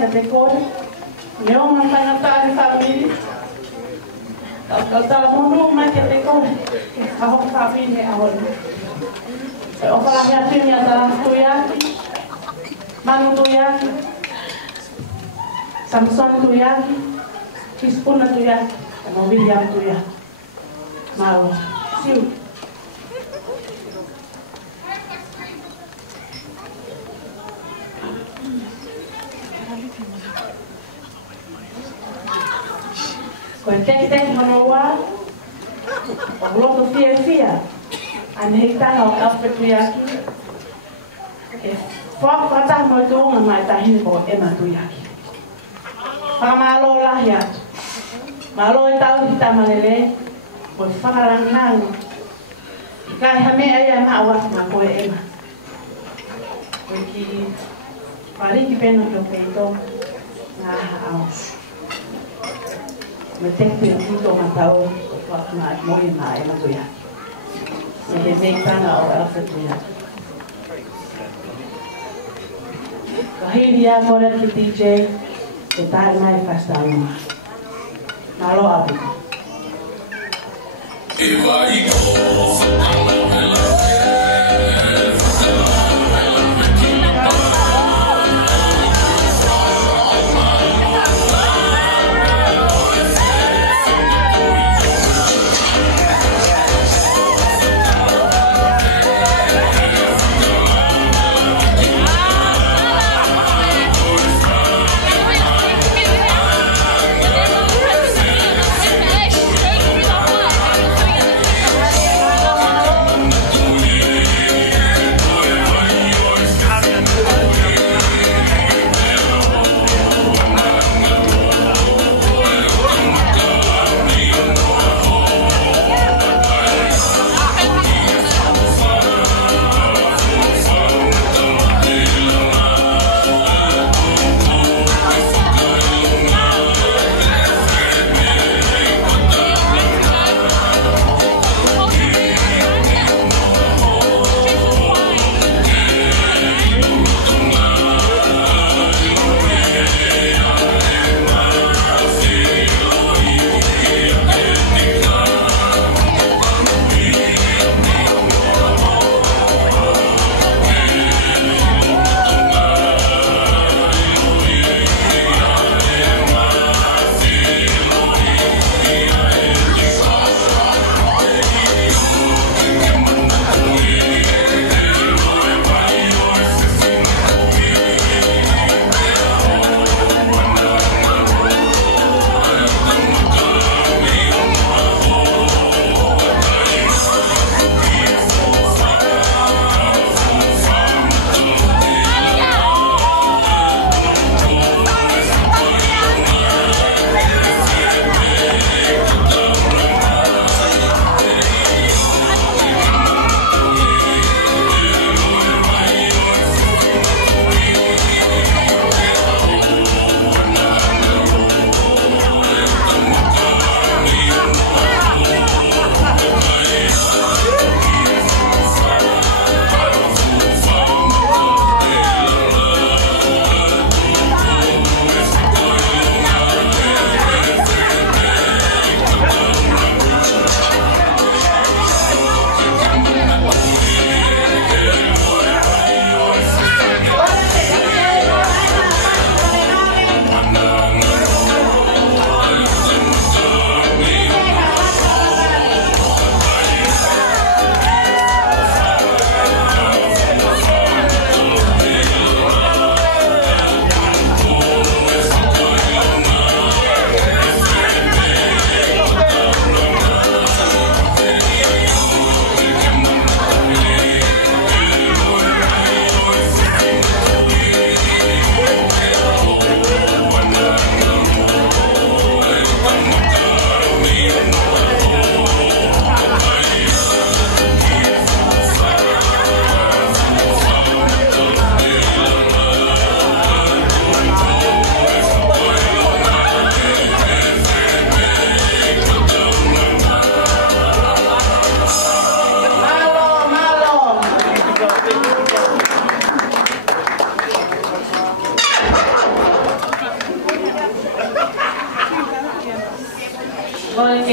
ke te koe. Leo ma tangata e whamiri. Ka tala monu mai ke te koe. Ke kaho whamiri a honu. E o whalahi a tini a tala tuiaki. Manu tuiaki. Samson tuiaki. Kispuna tuiaki. E mo William tuiaki. Maro. Siu. Koe teki hono wā, o loto fia, anei tanga o kawhetuyaki, e whakata mo i tōnga mai tahini ko e matuyaki. Whakamalo lahi atu, malo e tau ki tamalele, ko i whakarangananga, i kai hamea ia maa watu ma koe ema. Koe ki whariki pena ki o peito, ngā hao. Me tempe tuto matau waktu na moi na e matuia. Me he nei tanga o alfetuia. Kahiri a kore ki DJ te tae mai fasta uma. Malo api. Ngol